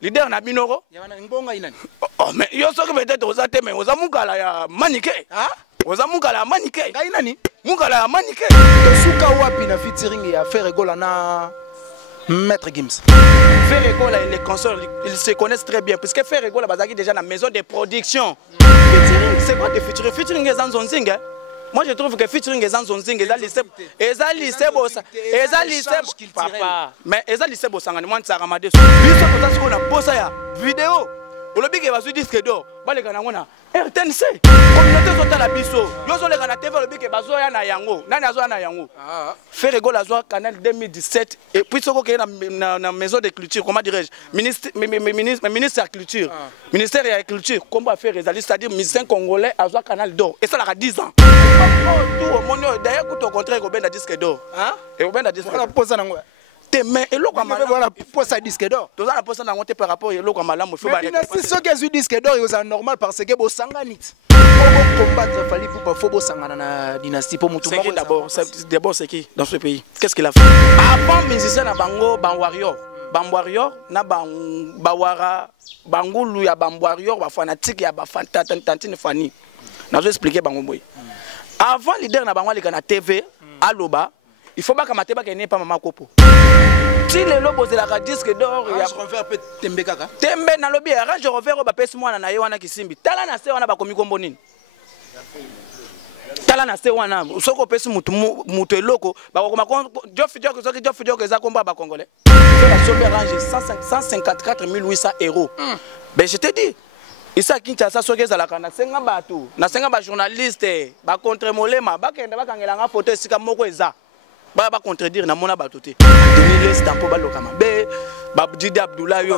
leader na binoro oh mais yo soki peut-être oza te mais oza mukala ya manike oza mukala ya manike ngai nani mukala ya manike suka wapi na featuring ya Ferregola na Maître Gims. Ferregola et les consorts, ils se connaissent très bien puisque Ferregola bazaki déjà dans la maison de production. Featuring, c'est quoi de featuring? Featuring est en zonzing. Moi je trouve que featuring est en zonzing, ils a lycée bossa, papa. Mais ils a lycée bossa ngani mwana saramade. Biso to tasiko na bossa ya vidéo. Olobi ke basu disque d'or, baleka na ngona RTNC. Communauté zotala biso. Yo zo leka na TV olobi ke bazo ya na yango. Nani azo na yango? Ferregola zo canal 2017 et puis soko ke na maison de culture, comment dirais-je? Ministère de la culture. Ministère de la culture, comment faire c'est-à-dire musicien congolais azo canal d'or. Et ça la 10 ans. Tout au monde d'ailleurs au contraire ko benda disque d'or. Et au benda disque d'or. Mais et l'autre voilà pour ça disque d'or. Tout ça la pose na monter par rapport et l'autre malamu il faut ba. Mais si ceux qui ont disque d'or ils sont normal parce que bo sanganit. Pour combattre fallait pour faut bo sangana na dynastie pour mutu. D'abord c'est qui dans ce pays? Qu'est-ce qu'il a fait? Avant musicien na bango ban warrior na bawara bangulu ya ban warrior ba fanatique ya ba tantine fani. Na zo expliquer bango boy. Avant leader na bango alika na TV aloba il faut pas que Mateba n'ait pas maman kopo. Si les lobos de la disque d'or, il y a refaire peut tembe kaka. Tembe na lobby, je refaire ba pesi mwana na yewana kisimbi. Tala na se wana ba komi kombo nini. Tala na se wana soko pesi mutu eloko ba koma Jof Diok eza komba ba congolais. La somme range 154 800 €. Ben je te dis ici à Kinshasa soki ezalaka na senga bato, na senga ba journaliste, ba contre molema, ba kenda ba kangelanga photo esika moko eza. Ba contredire na mona batoté. Donner les tampons ba lokama. Be ba Didi Abdoulaye yo.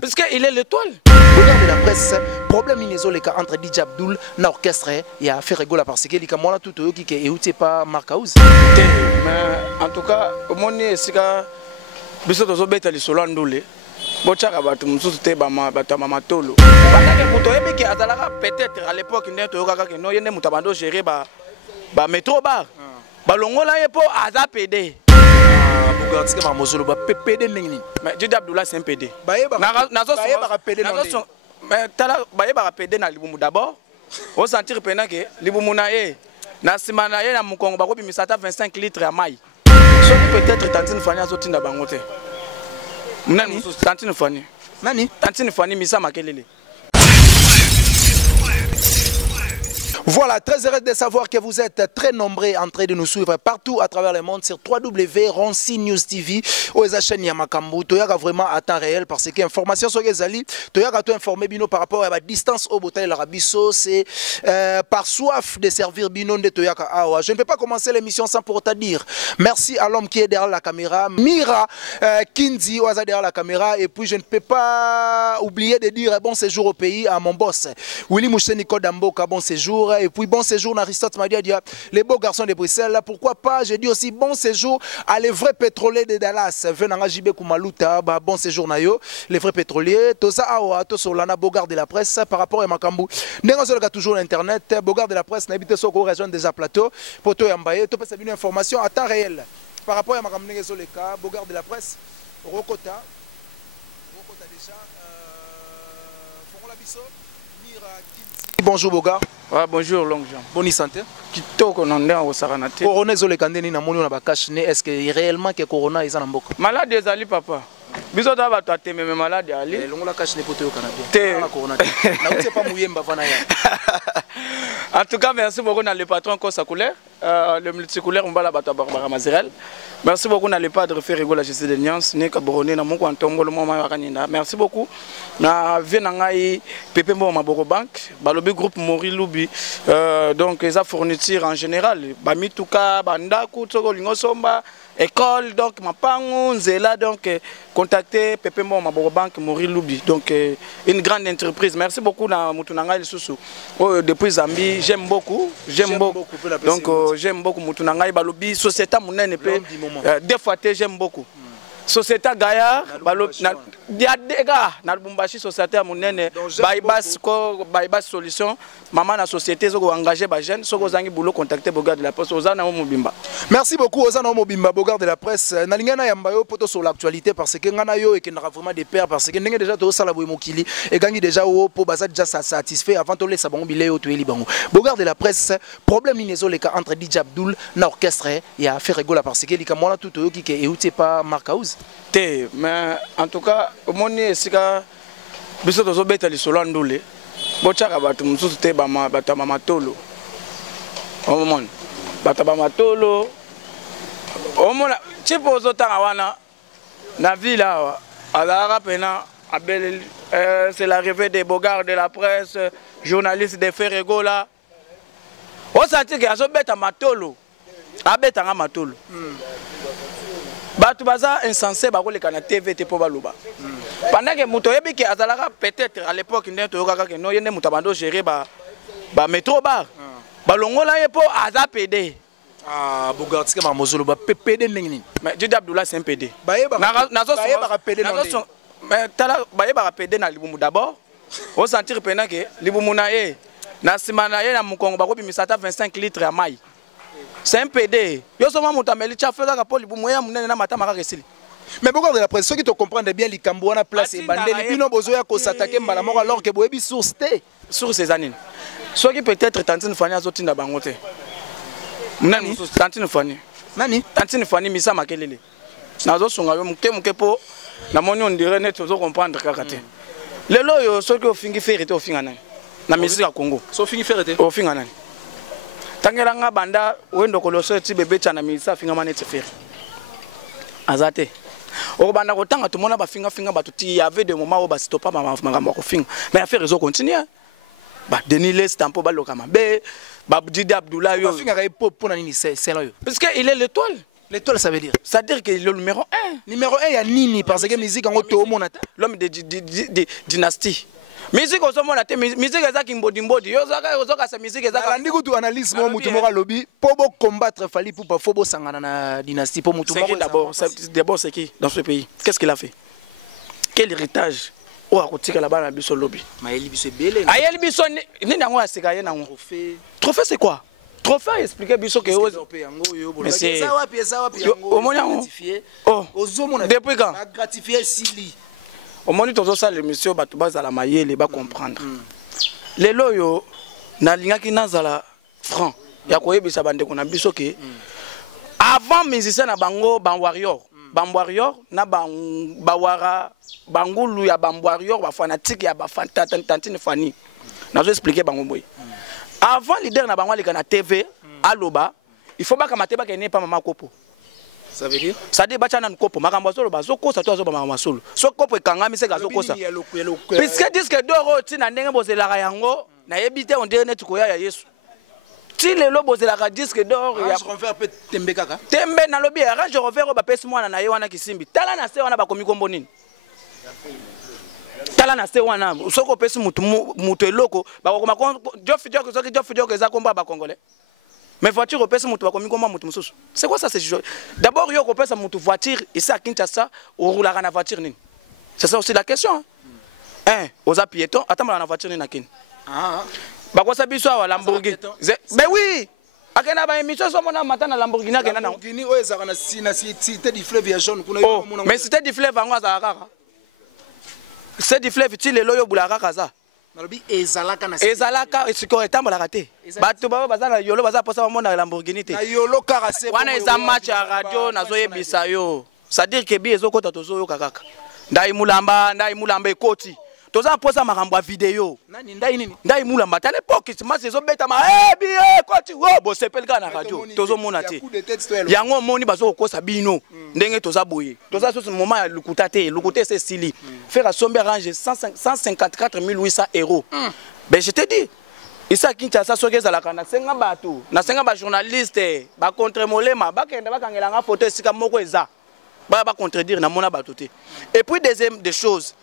Parce que il est l'étoile. Regarde la presse, problème inésolé entre Didi Abdoul na orchestre et a Ferregola parce que lika mona tout qui ke euté pas Mark House. Mais en tout cas, moni esika biso tozo beta li solo ndule. Bochaka bato mususu te ba mama tolo. Bandake muto yebi ki azalaka peut-être à l'époque ndento yokaka ke no yende mutabando gérer ba métro bar. Balongola yepo aza PD. Bougardsike ma mozolo ba PD ningni. Mais Didi Abdoulaye c'est un PD. Ba PD non. Mais tala ba PD na libumu d'abord. On sentir pena que libumu na ye na sima na ye na mukongo ba ko bimisata 25 litres ya mai. Soki peut-être tantine fani azotinda bangote. Nani tantine fani. Nani tantine fani misa makelele. Voilà, très heureux de savoir que vous êtes très nombreux en train de nous suivre partout à travers le monde sur www.ronsi News TV. Aux chaînes Yamakambu, toyaka vraiment à temps réel parce que information sur les alliés, toyaka tout informer bino par rapport à la distance au botal l'arabiso, c'est par soif de servir bino de toyaka awa. Je ne peux pas commencer l'émission sans pour autant dire merci à l'homme qui est derrière la caméra, Mira Kinzi Oaza derrière la caméra, et puis je ne peux pas oublier de dire bon séjour au pays à mon boss Willy Moucheni Kodamboka, bon séjour. Et puis bon séjour à Aristote Madia, les beaux garçons de Bruxelles. Pourquoi pas, je dis aussi bon séjour à les vrais pétroliers de Dallas. Venanga Jibé Koumalouta, bon séjour Nayo, les vrais pétroliers. Tosa Awa, Tosolana, Bogard de la presse par rapport à Makambu. N'engagez toujours l'internet, Bogard de la presse, n'habitez sur région des plateaux. Poto Yambaye, tu peux savoir une information à temps réel par rapport à Makambu Soleka, Bogard de la presse, Rokota déjà, Fongola Bisso, Mira. Bonjour Bogard. Bonjour Long Jean. Bonne santé. Kitoko nanda au Saranate. Corona zole kandeni na moni na ba cache ne, est-ce que réellement que corona est en mboka? Malade des ali papa. Biso ta ba toi mais malade ali. Longola cache ne poto kana bien. Te na corona. Na uti pas muyemba vana ya. En tout cas, merci beaucoup dans le patron Kosa Couleur, le multicouleur Mbala Batabara Mazirel. Merci beaucoup dans le padre Ferregola Jésus de Niance, Nek Borone, Namoko Antongo, le Mama Maranina. Merci beaucoup. Na Venangai, Pepe Moma Boro Bank, Balobi Groupe Mori Loubi, donc les fournitures en général, Bamituka, Bandaku, Togo Lingosomba, école, donc Mapango, Nzela, donc contactez Pepe Moma Boro Bank, Mori Loubi, donc une grande entreprise. Merci beaucoup dans Moutunanga Soussou. Depuis Zambie, j'aime beaucoup. Donc j'aime beaucoup Moutunanga Balobi, Société Mounene, deux fois j'aime beaucoup. société Gaillard dia dega na Lubumbashi société monene baibas solution maman na société zoko engager ba jeune soko zangi boulot contacter Bogard de la presse ozana mobimba. Merci beaucoup ozana mobimba Bogard de la presse na lingana yamba yo poto sur l'actualité parce que ngana yo et que na vraiment des pairs parce que ndenge déjà to sala boy mokili et gangi déjà o po baza déjà satisfait avant to laisser bango bileo to eli bango Bogard de la presse problème inezo le cas entre DJ Abdul na orchestre ya faire rigola parce que lika mona tout yo ki ke euti pas Mark House. Mais en tout cas, au monde sika biso tozo beta li solo ndule. Bochaka batu mususu te ba matolo. Au monde. Bata ba matolo. Au monde tipo zotanga wana na ville awa. Ala pena abel c'est l'arrivée des Bogards de la presse, journalistes de Ferregola. On sentit que azo beta matolo. Abeta nga matolo. Batu baza insensé bakoleka na TV te po baloba. Pendant que muto yebi ke azalaka peut-être à l'époque ndé to yokaka ke no yende mutabando gérer ba métro bar. Balongola ye po aza PD. Ah Bogard tika mamozolo ba PD ndengini. Mais Didi Abdoulaye c'est un PD. Bayeba PD non. Mais tala bayeba PD na libumu d'abord. On sentir pena ke libumu na ye na simana ye na mukongo bakobi misata 25 litres à maille. C'est un PD. Yo soma mutameli chafela ka poli bumoya munene na matama ka resili. Mais Bogard de la presse, ceux qui te comprennent bien les Cambo na place et bandeli bino bozoya ko s'attaquer mbala moko alors que boyebi source té. Sur ces années. Ceux qui peut-être tantine fani azotinda bangote. Nani tantine fani. Nani? Tantine fani misa makelele. Nazo songa yo muke po na moni on dirait net ozo comprendre kakate. Lelo yo ceux qui ofingi ferité ofinga nani. Na musique ya Congo. So fingi ferité. Ofinga nani. Tangelanga banda wendo koloso ti bebe chana misa finga manete fer. Azate. O banda ko tanga to mona ba finga batu ti y avait des moments où ba stopa makambo ko finga. Mais affaire réseau continue. Ba Denis Les tampo ba lokama. Be ba Didi Abdoulaye yo. Finga ka pop pour nani c'est là yo. Parce que il est l'étoile. L'étoile ça veut dire. Ça veut dire qu'il est le numéro 1. Numéro 1 ya nini parce que musique en to monata. L'homme de dynastie. Musique aux hommes la musique ezaki mbodi yo zaka sa musique ezaka la ndiko tu analyse mo mutu moko lobi po bo combattre fali pour pas fobo sangana na dynastie po mutu moko d'abord c'est qui dans ce pays qu'est-ce qu'il a fait quel héritage o akotika la bana biso lobi maeli biso belé ayeli biso nini yango asika ye nango trophée c'est quoi trophée expliquer biso que mais c'est ça wapi au moins oh depuis quand gratifier sili au moment où ça l'émission batu bazala mayele ba comprendre lelo yo na lingaki nazala franc ya koyebisa bande ko na biso ke avant musicien na bango ban warrior na bawara bangulu ya ban warrior ba fanatique ya ba tantine fani nazo expliquer bango boy avant leader na bango alika na TV aloba il faut ba kamate ba kene pa mama kopo. Ça veut dire? Ça dit bachana nkopo makambo solo bazoko sa to azoba makambo solo. So kopo ekangami se gazo kosa. Puisque disque d'or ti na ndenge bozelaka yango na yebite on dirait net ko ya Yesu. Ti lelo bozelaka disque d'or ya refaire peut tembe kaka. Tembe na lobi arrange refaire ba pesi mwana na ye wana kisimbi. Tala na se wana bakomi kombo nini? Tala na se wana soko pesi mutu eloko bakoma Joe Fidio que za komba ba congolais. Mais voiture au pèse mutu bakomi komba mutu mususu. C'est quoi ça c'est d'abord yo ko pèse mutu voiture ici à Kinshasa ou roulera na voiture nini. C'est ça aussi la question. Hein, aux piétons, attends la voiture ni na kin. Ah. Ba ko sabi so wa Lamborghini. Mais oui. Akena ba émission so mona matin na Lamborghini akena na. Lamborghini o ezaka na cité du fleuve ya jaune kuna yo mona. Mais cité du fleuve ango za kaka. C'est du fleuve ti lelo yo bulaka kaza. Nalobi ezalaka na ezalaka esiko etambolaka te bato baba bazana yolo baza posa bamona Lamborghini te na yolo kaka se wana eza match ya radio nazoyebisa yo ça dire que bi ezokota tozoyoka kaka ndai mulamba ekoti toza posa makambo ya video nani ndai nini ndai mulamba à l'époque match ezobeta ma bi ekoti wo bo sepelka na radio tozomona te yango moni bazokosa bino ndenge toza boye toza so moment ya lukuta c'est stili faire somber range 154 800 €. Ben je te dis isa Kinshasa soki ezalaka na senga bato na senga ba journaliste ba contre molema ba kenda ba kangelanga photo esika moko eza ba contredire na mona bato te. Et puis deuxième des choses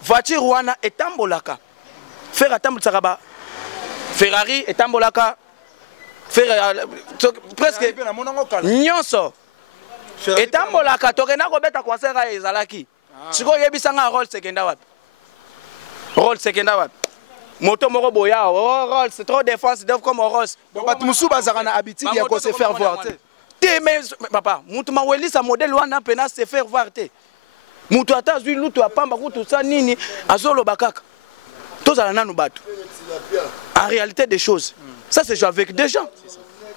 voiture wana etambolaka faire atambolaka ba Ferrari etambolaka faire presque nyonso etambolaka tokenda kobeta concert ya ezalaki sikoyo yebisanga rôle sekenda wapi rôle sekenda wapi moto moko boya rôle c'est trop défense comme rôle bato musu bazaka na habitude ya ko se faire voir te mais papa mutu mawelisa modèle wana pena se faire voir te mutu ata zwi lutu apamba kutu sa nini azoloba kaka tozala nanu bato en réalité des choses ça c'est jouer avec des gens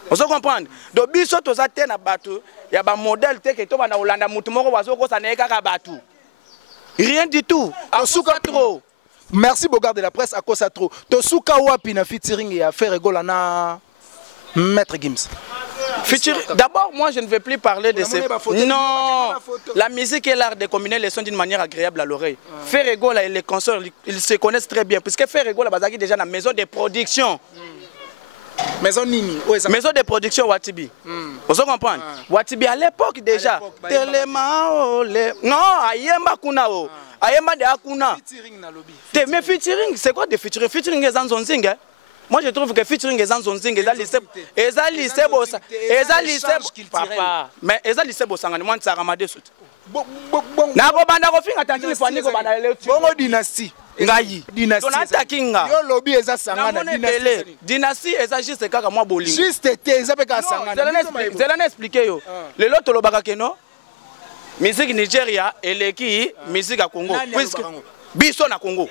on se comprendre donc biso toza te na bato ya ba modèle te ke to bana olanda mutu moko bazoko sa na kaka bato rien du tout asuka trop. Merci Bogard de la presse à cause trop. Tosuka wapi na featuring ya faire gola na Maître Gims. D'abord, moi je ne vais plus parler de ces. Non, la musique est l'art de combiner les sons d'une manière agréable à l'oreille. Faire gola et les concerts, ils se connaissent très bien puisque faire gola bazaki déjà dans la maison de production. Maison Nini. Maison de production Watibi. On se comprend. Watibi à l'époque déjà. Tellement non, ayemba kuna o. Ayemba de akuna. Mais featuring, c'est quoi de featuring? Featuring est en zonzing. Moi je trouve que featuring est en zonzing. Ezali bossa. Papa. Mais ezali bossa ngani mwana saramade sut. Na ko banda ko finga tantini fani ko banda le. Bongo dynastie. Ngai. Dynastie. Donata kinga. Yo lobby eza sangana dynastie. Dynastie eza juste kaka moi bolingo. Juste te eza pe ka sangana. Zelana expliquer yo. Le lot tolobaka keno. Musique Nigeria et l'équipe musique à Congo. Puisque biso na Congo.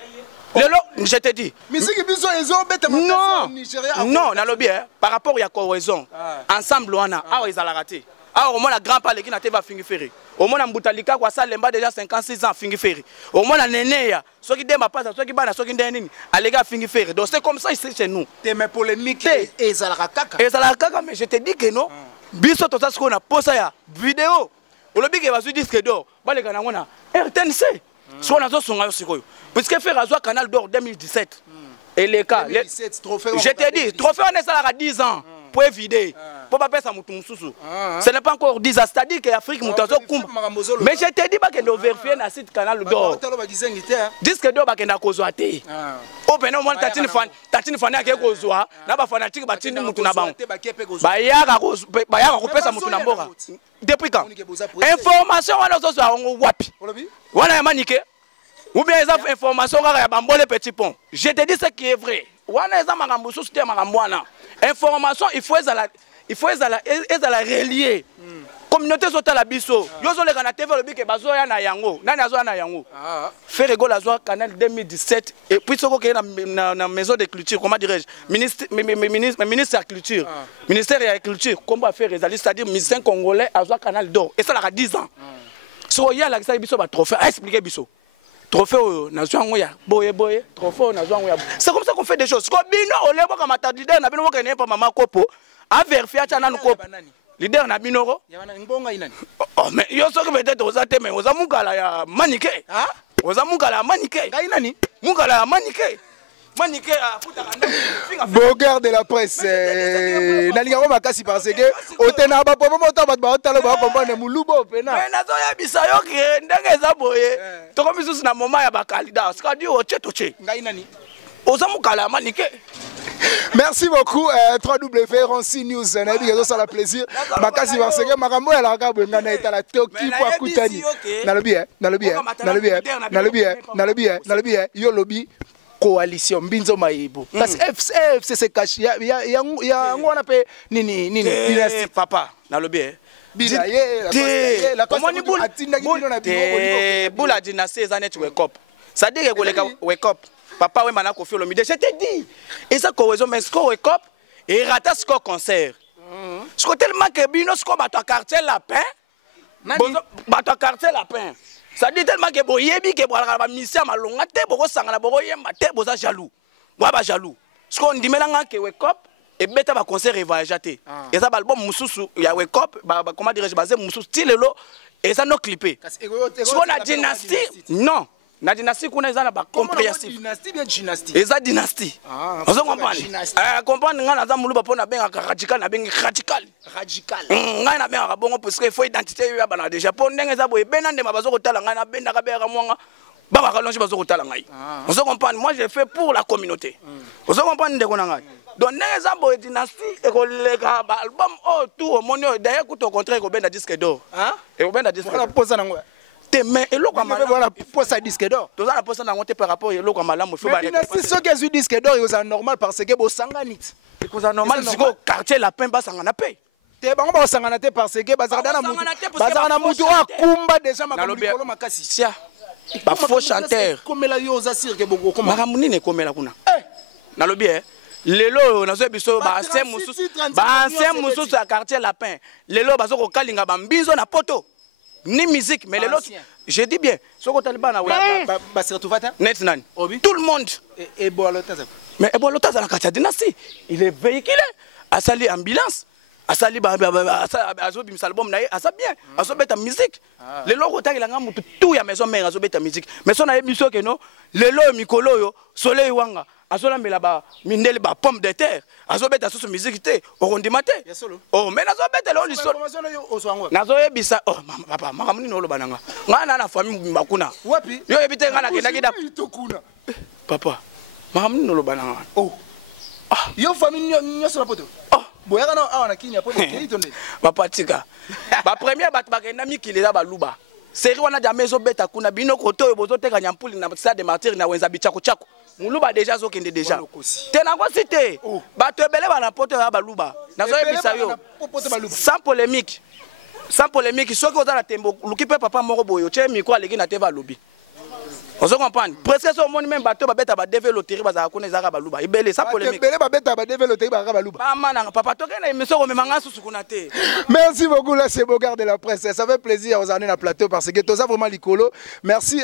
Lelo, je te dis. Musique biso ezo beta non, Nigeria. non, na lobi par rapport ya cohésion. Ensemble wana, awa ezala raté. Awa au moins la grand palais qui na te va fingi ferré. Au moins na Mbutalika kwa Salemba déjà 56 ans fingi ferré. Au moins na Neneya, ceux qui demba pas, ceux qui bana, ceux qui ndenini, alega fingi ferré. Donc c'est comme ça ici chez nous. Te me polémique ezala kaka. Ezala kaka mais je te dis que non. Biso to ça ce qu'on a posé ya vidéo. Olobi ke bazu disque d'or baleka nango na RTNC so na zo songa yo sikoyo puisque faire azwa canal d'or 2017 et les cas je te dis trophée on est ça à 10 ans pour vider pour pas pesa mutu mususu ce n'est pas encore 10 ans c'est-à-dire que Afrique mutu zo kumba mais je te dis ba ke ndo vérifier na site canal d'or disque d'or ba ke na kozwa te o pena mo tatini fan ya ke kozwa na ba fanatique ba tindi mutu na bango ba yaka ko pesa mutu na mboka. Depuis quand? Information wana ozozo ngo wapi? Wana ya manike? Ou bien eza information kaka ya bambole petit pont. Je te dis ce qui est vrai. Wana eza makambo susu te makambo wana. Information il faut ezala relier. Communauté zota la biso. Yo zo le kana TV le bike bazo ya na yango. Nani azo na yango? Faire gola zo canal 2017 et puis soko ke na maison de culture comment dirais-je? Ministère de culture. Ministère de la culture comment faire c'est-à-dire musicien congolais azo canal d'or et ça la 10 ans. So ya la ça biso ba trophée expliquer biso. Trophée na zo yango ya boye trophée na zo yango ya. C'est comme ça qu'on fait des choses. Ko bino olebo ka matadide na bino ko ne pa mama kopo a vérifier cha nanu kopo. Leader na binoro oh mais yo soki peut-être oza te mais oza mukala ya manike hein oza mukala ya manike ngai nani mukala ya manike manike afuta kana Bogard de la presse nalinga makasi parce que otena ba pomo moto ba otalo ba comprendre mulubo pena mais nazo ya bisa yo ke ndenge za boye to ko bisusu na moment ya ba candidat ska di o chetoche ngai nani oza mukala ya manike. Merci beaucoup 3W Ronsi News nabi gazo sala plaisir makasi parce que makambo ya la kabo ngana etala toki po akutani nalobi yo lobi coalition mbinzo maibo parce FC se cache ya ngona pe nini dynastie papa nalobi bila ye la comment ni bula dynastie za net wake up ça dit que koleka wake up papa we mana kofi olomide je te dis et ça cohésion mais score wake up et rata score concert score tellement que bino score bato quartier lapin bato quartier lapin ça dit tellement que boyebi que boala ba mission malonga te boko sangana boko yemba te boza jaloux boa ba jaloux score ndimelanga que wake up et beta ba concert et voyage te et ça ba album mususu ya wake up ba comment dirais-je basé mususu style lo et ça no clipper score na dynastie non na dynastie kuna ezana ba compréhensif dynastie bien dynastie eza dynastie on se comprendre comprendre ngana za muluba pona benga radical na benga radical ngana benga bongo parce que il faut identité ya bana déjà pour ndenge za boye benande mabazo kotala ngana benda ka bera mwanga baba kalonji bazo kotala ngai on se comprendre moi j'ai fait pour la communauté on se comprendre ndeko na ngai donc ndenge za boye dynastie ekoleka ba album oh tout au monde d'ailleurs tout au contraire ko benda disque d'or hein et ko benda disque d'or posa nango te mais eloko malamu voilà posa disque d'or toza na posa nango te par rapport eloko malamu faut ba dynastie ce que est disque d'or c'est normal parce que bo sanganit c'est normal siko quartier la pain ba sangana pe te bango ba sangana te parce que bazaka na mutu akumba déjà makolo makasi sia ba faux chanteur komela yo za cirque boko koma makamuni ne komela kuna nalobi lelo nazo biso ba ancien mususu ya quartier lapin lelo bazo ko kalinga ba mbinzo na poto ni musique mais lelo je dis bien soko taliban na ba se retrouver net nani tout le monde et bolota ça mais bolota za na quartier dynastie il est véhiculé à sali ambulance asali azo bimisa album na ye asa bien azo beta musique lelo ko takila nga mutu tout ya maison mère azo beta musique mais so na ye biso ke no lelo mikolo yo soleil wanga azo lambela ba mindele ba pomme de terre azo beta so musique te okondima te oh mais nazo beta lo liso nazo yebisa oh papa makamuni no lo bananga ngana na famille bakuna wapi yo ebite ngana kendaki da papa makamuni no lo bananga oh yo famille nyoso na poto boyaka na awana kinya po de tonde papa tika ba premier bat bakenda mikili za baluba série wana ja mezo beta kuna bino koto yo bozo teka nyampuli na stade de martyr na wenza bichako chako muluba déjà zo kende déjà tena ko cité bato ebele bana poto ya baluba nazo ebisa yo sans polémique soki oza na tembo luki pe papa moko boyo che miko aleki na teva lobi on se comprend presque so moni même bato babeta ba devil loterie bazaka kuna ezaka baluba ibele sa polémique ibele babeta ba devil loterie bazaka baluba mama na papa tokena émission ko memanga susu kuna te. Merci beaucoup là c'est Bogard de la presse ça fait plaisir aux années na plateau parce que toza vraiment likolo merci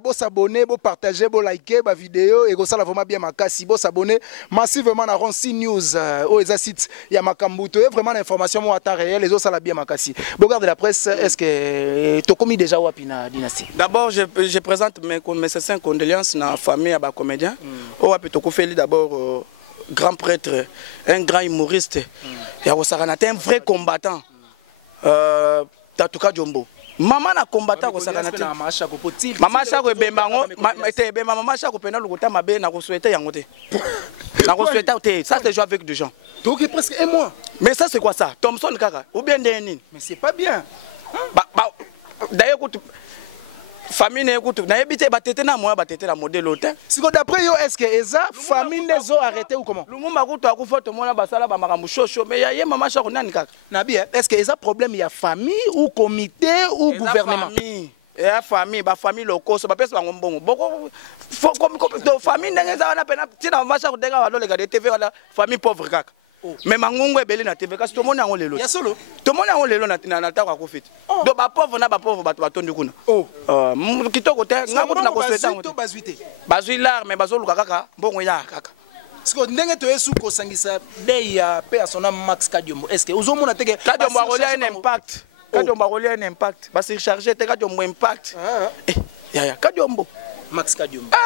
bo s'abonner bo partager bo liker ba vidéo et ko sala vraiment bien makasi bo s'abonner massivement na Ronsi News au eza site ya Makambuto et vraiment l'information mo à temps réel les autres sala bien makasi Bogard de la presse est-ce que to commis déjà wapi na dynastie d'abord je présente mes sincères condoléances na famille à ba comédien o apito ko feli d'abord grand prêtre un grand humoriste ya kosakana un vrai combattant Tatuka Jombo mama na combattant kosakana te mama shako ebembango te ebemba mama shako pena lukuta mabe na ko souhaiter yango te na ko souhaiter te ça c'est jouer avec des gens donc presque un mois mais ça c'est quoi ça Thompson kaka ou bien Denis mais c'est pas bien d'ailleurs famille ne écoute na ebité batete na moya batete la modèle hôtel siko d'après yo est-ce que eza famille nezo arrêté ou comment lumumba kuto akufoto mona basala ba makambu shosho mais ya ye mama shako nani kaka na bien est-ce que eza problème ya famille ou comité ou gouvernement ya famille ba famille lokoso ba pesa bango mbongo boko famille ndenge za wana pena tina mama shako denga walo le gade TV wala famille pauvre kaka mais mangungu ebele na TV kasi to mona ngo lelo ya solo to mona ngo lelo na ta kwa kofiti do ba pauvre na ba pauvre bato batondi kuna kitoko te ngako na ko souhaiter ngo bazwi lar mais bazoluka kaka mbongo ya kaka siko ndenge to yesu ko sangisa day ya pe asona Max Kadiombo est-ce que ozomona teke Kadiombo akolia un impact Kadiombo akolia un impact ba se charger te Kadiombo impact ya Kadiombo Max Kadiombo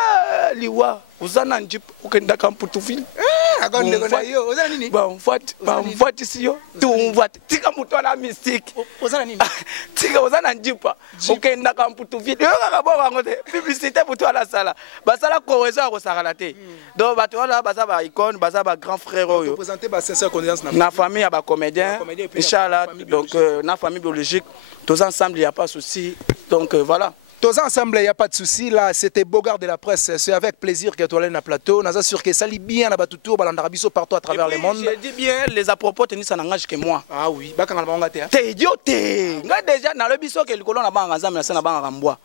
liwa uzana njip ukenda kamputuville akonde kona yo uzana nini ba mfuati sio tu mfuati tika mtu ana mystique uzana nini tika uzana njipa ukenda kamputuville yo kaka bo ngote publicité mtu ala sala basala cohésion ko sakala te donc bato wala baza ba icône baza ba grand frère oyo présenter ba sincère condoléances na famille ya ba comédien inchallah donc na famille biologique tous ensemble il y a pas souci donc voilà. Tous ensemble, il n'y a pas de souci. Là, c'était Bogard de la presse. C'est avec plaisir que tu es dans le plateau. Nous sommes sûrs que ça lit bien à Batutour, Balandarabiso partout à travers le monde. Je dis bien, les apropos tenus ça n'engage que moi. Ah oui, bah quand on va t'es idiot, t'es. Déjà, dans le biso que le colon a pas en mais ça n'a pas en rambois.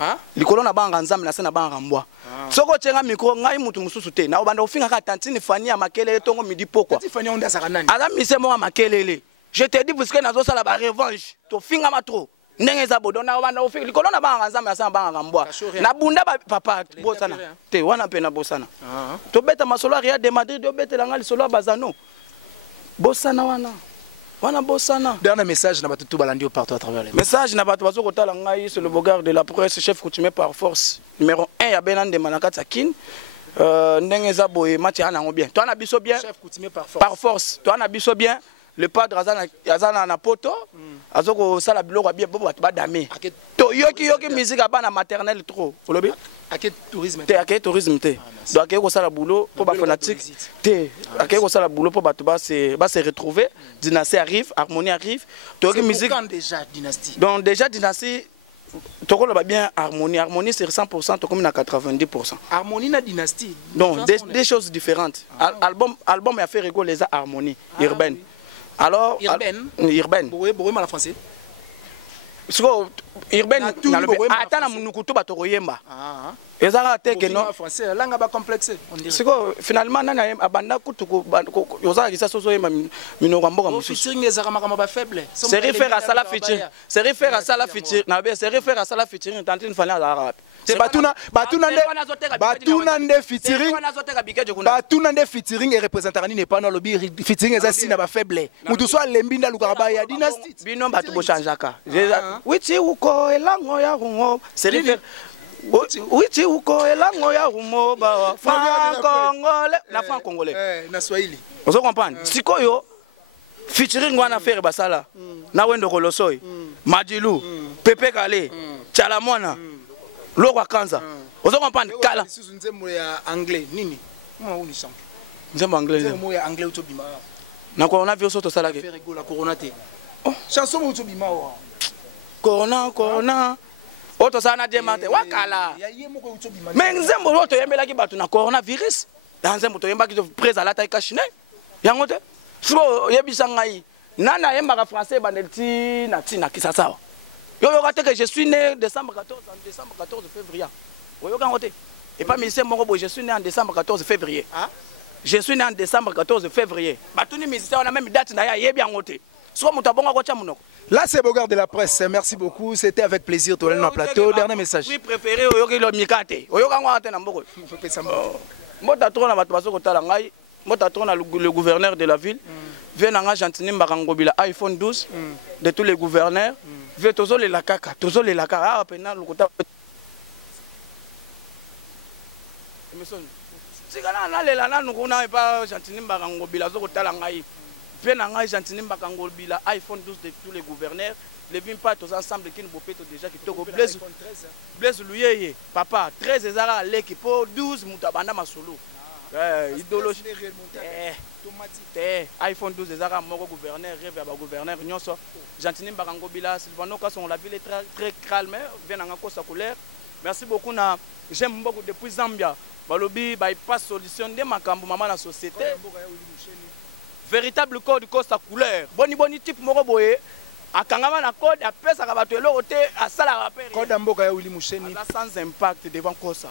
Hein? Le colon a pas en mais ça n'a pas en rambois. Soko tchenga micro, ngai mutu mususu te. Na obanda ofinga ka tantine fani ya makelele tongo midi poko. Tantine fani onda sakanani. Ala mise mo makelele. Je te dis parce que nazo sala ba revanche. To finga ma trop. Ndenge za bodo na wana ofiki likolo na banga nzambe asana banga mbwa na bunda papa bosana te wana pe na bosana to beta masolo Real de Madrid do beta langa lisolo bazano bosana wana bosana. Dernier message na batutu balandi partout à travers les message na batu bazo kotala ngai c'est le Bogard de la presse chef coutumier par force numéro 1 ya Benande Manakata Kin ndenge za boye match ana ngo bien to ana biso bien chef coutumier par force to ana biso bien le padre azana na poto azoko sala biloko bien bo bato badame to yoki musique abana maternelle trop olobi Ake tourisme te ake tourisme te donc ake ko sala boulot pour ba fanatique te ake ko sala boulot pour bato ba se retrouver dynastie arrive harmonie arrive to yoki musique déjà dynastie donc déjà dynastie toko ba bien harmonie c'est 100% to comme na 90%. Harmonie na dynastie. Donc des choses différentes. Album a fait rigoler les harmonies urbaines. Oui. Alors urbaine. Boye mal français. Siko urbaine attends na munukuto batoroyemba. Ezara te que non français langue ba complexe on dirait. Siko finalement nana abanda kutuko yozala kisa soso yemba minoko mboka mususu. Featuring ezara makama ba faible. C'est réfère à ça la featuring. C'est réfère à ça la featuring. Na be c'est réfère à ça la featuring tantine fallait à l'arabe. C'est batuna nde featuring. Batuna nde featuring et représentant ni pas dans lobby featuring ezasi na ba faible. Mutu so lembinda lukaba ya dynastie. Bino batu bo changeaka. Witi uko elango ya rungo. C'est réfère Witi uko elango ya rumo ba franc-congolais na franc-congolais na swahili vous comprenez sikoyo featuring wana faire basala na wendo kolosoi Madilu Pepe Kale Chalamona Loko Kanza vous comprenez kala nzembo ya anglais nini moi on chante nzembo anglais nzembo ya anglais utobima na corona virus to sala ke faire rigola corona te chanson utobima wa corona Oto sana diamante wakala. Mais nzembo loto yembela ki batu na coronavirus. Nzembo to yemba ki presa la taille kashine. Yango te. Siko yebisa ngai. Nana yemba ka français banelti na tina kisasa. Yo yo que je suis né décembre 14 février. Yo kango te. Et pas ministère moko je suis né en décembre 14 février. Je suis né en décembre 14 février. Batuni ministère on a même date na ya yebi yango te. Soit mutabonga ko cha munoko. Là, c'est Bogart de la presse. Merci beaucoup. C'était avec plaisir. Tout le plateau. Dernier message. Oui, préféré au yoki lo mikate. Au yoka ngwa ate na mboko. Mota trona bato baso ko tala ngai. Mota trona le gouverneur de la ville. Vient nga Gentini Mbakangobila iPhone 12 de tous les gouverneurs. Vient tozo le lakaka. Tozo le lakaka. Ah pena lukota. Emerson. Sikana na le lana nukuna pa Gentini Mbakangobila zo ko tala ngai. Bien en Gentini Mbakangobila iPhone 12 de tous les gouverneurs. Les vins pas tous ensemble qui nous bopéto déjà qui toko Blaise Louyeye papa 13 ezara leki po 12 mutabanda masolo. Idéologie iPhone 12 ezara moko gouverneur rêve ba gouverneur nyonso. Gentini Mbakangobila Sylvano Kasson la ville est très calme bien en kosa couleur. Merci beaucoup na j'aime beaucoup depuis Zambia. Balobi ba pas solution de makambo mama la société. Véritable code Costa couleur. Boni type moko boye. Akangama na code a pesa ka bato eloko te asala rappel. Code mboka ya Willy Musheni. Sans impact devant Costa.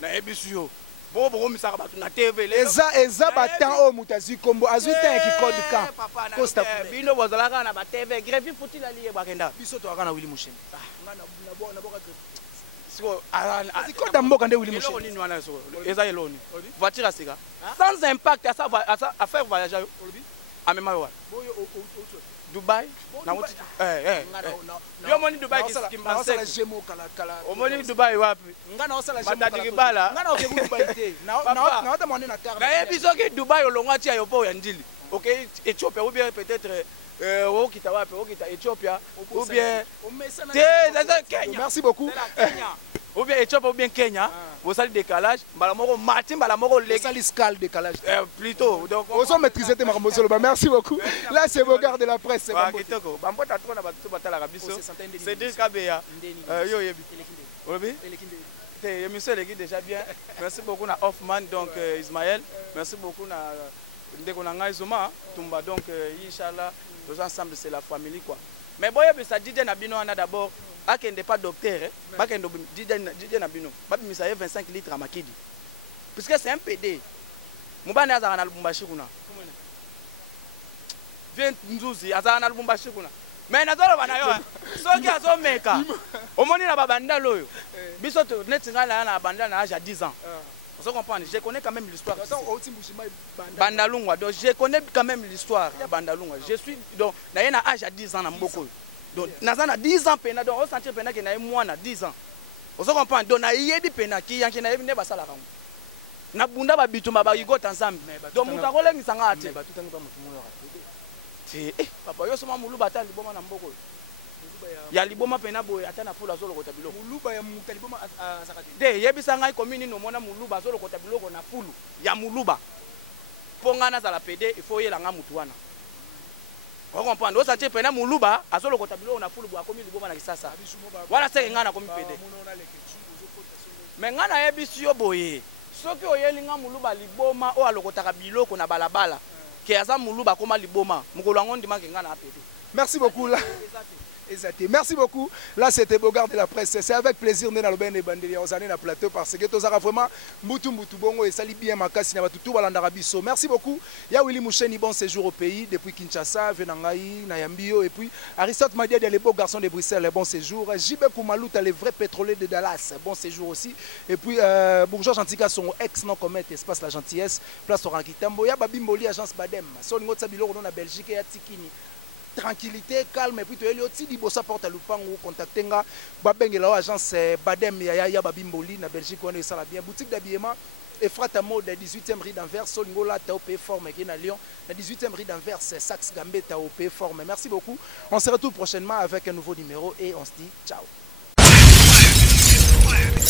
Na ebisuyo. Bo misaka bato na TV le. Eza batan o mutazi kombo azuta ki code ka. Costa bino bozalaka na ba TV grève futi la lié bakenda. Biso to aka na Willy Musheni. Na boka Code mboka nde Willy Musheni. Eloni wana so. Eza eloni. Voiture asika. Sans impact à faire voyager amema yo Dubai na wuti yo moni Dubai ki masala jemo kala omoni Dubai wapi ngana osala jemo kala bala ngana oke Dubai te na ota moni na terre na ebiso ke Dubai olonga ti aéroport ya ndili OK Ethiopia ou bien peut-être okita wapi okita Ethiopia ou bien Kenya. Merci beaucoup. Ou bien Ethiopia ou bien Kenya, vous allez décalage, balamoro matin, balamoro l'escale décalage. Plutôt. Donc on s'en maîtriser tes marmosolo. Merci beaucoup. Là c'est Bogart de la presse. C'est deux Kabeya. Yo yebi. Obi? Monsieur l'équipe déjà bien. Merci beaucoup na Hoffman donc Ismaël. Merci beaucoup na Ndekonanga Izoma Tumba donc inchallah tous ensemble c'est la famille quoi. Mais boye ça dit na bino ana d'abord akende pas docteur bakendo dit na bino ba bimisa 25 litres à Makidi. Puisque c'est un PD. Mubana azana na Lubumbashi kuna. Vient nzuzi azana na Lubumbashi kuna. Mais nazolo bana yo. Soki azomeka. Omoni na babanda loyo. Biso to netinga na banda na âge à 10 ans. Vous comprenez, je connais quand même l'histoire. Bandalungwa, donc je connais quand même l'histoire de Bandalungwa. Je suis donc na âge à 10 ans na mboko. Donc na 10 ans pena donc on sentir pena que na moi na 10 ans. Vous comprenez, donc na yebi pena ki yanki na yebi ne basala kango. Na bunda ba bituma ba yigot ensemble. Donc muta kolengisa ngati. papa yo soma muluba ata liboma na mboko ya liboma pena boye ata na fula solo kota biloko muluba ya mutaliboma azakati de yebisa ngai commune no mona muluba solo kota biloko na fulu ya muluba ponga na zala pede il faut yela nga mutu wana on comprend o santé pena muluba asolo kota biloko na fulu bwa komi liboma na kisasa wala seke nga na komi pede mais nga na yebisi yo boye soki oyeli nga muluba liboma o alokotaka biloko na balabala ke aza muluba koma liboma mukolo yango ndimaka nga na pede. Merci beaucoup là. Exactement. Merci beaucoup. Là, c'était Bogart de la presse. C'est avec plaisir que nous avons été dans le plateau parce que nous avons vraiment bongo et sali bien makasi na tout balandarabiso. Merci beaucoup. Il y a Willy Moucheni, bon séjour au pays depuis Kinshasa, Venangaï, Nayambio et puis Aristote Madia, les beaux garçons de Bruxelles, bon séjour. Jibe Koumalou, les vrais pétroliers de Dallas, bon séjour aussi. Et puis Bourgeois Gentika, son ex non commet espace la gentillesse, place Oran Kitambo. Il y a Babimboli, agence Badem. Solingo Tsabilo, on a Belgique et Tikini. Tranquillité, calme, et puis tu es aussi dit bossa porte à Lupango, contacter nga babengela agence Badem ya Babimboli na Belgique on est ça la bien boutique d'habillement et frata mode 18e rue d'Anvers Solingo là ta OP forme qui na Lyon la 18e rue d'Anvers Saxe Gambé ta OP forme. Merci beaucoup. On se retrouve prochainement avec un nouveau numéro et on se dit ciao.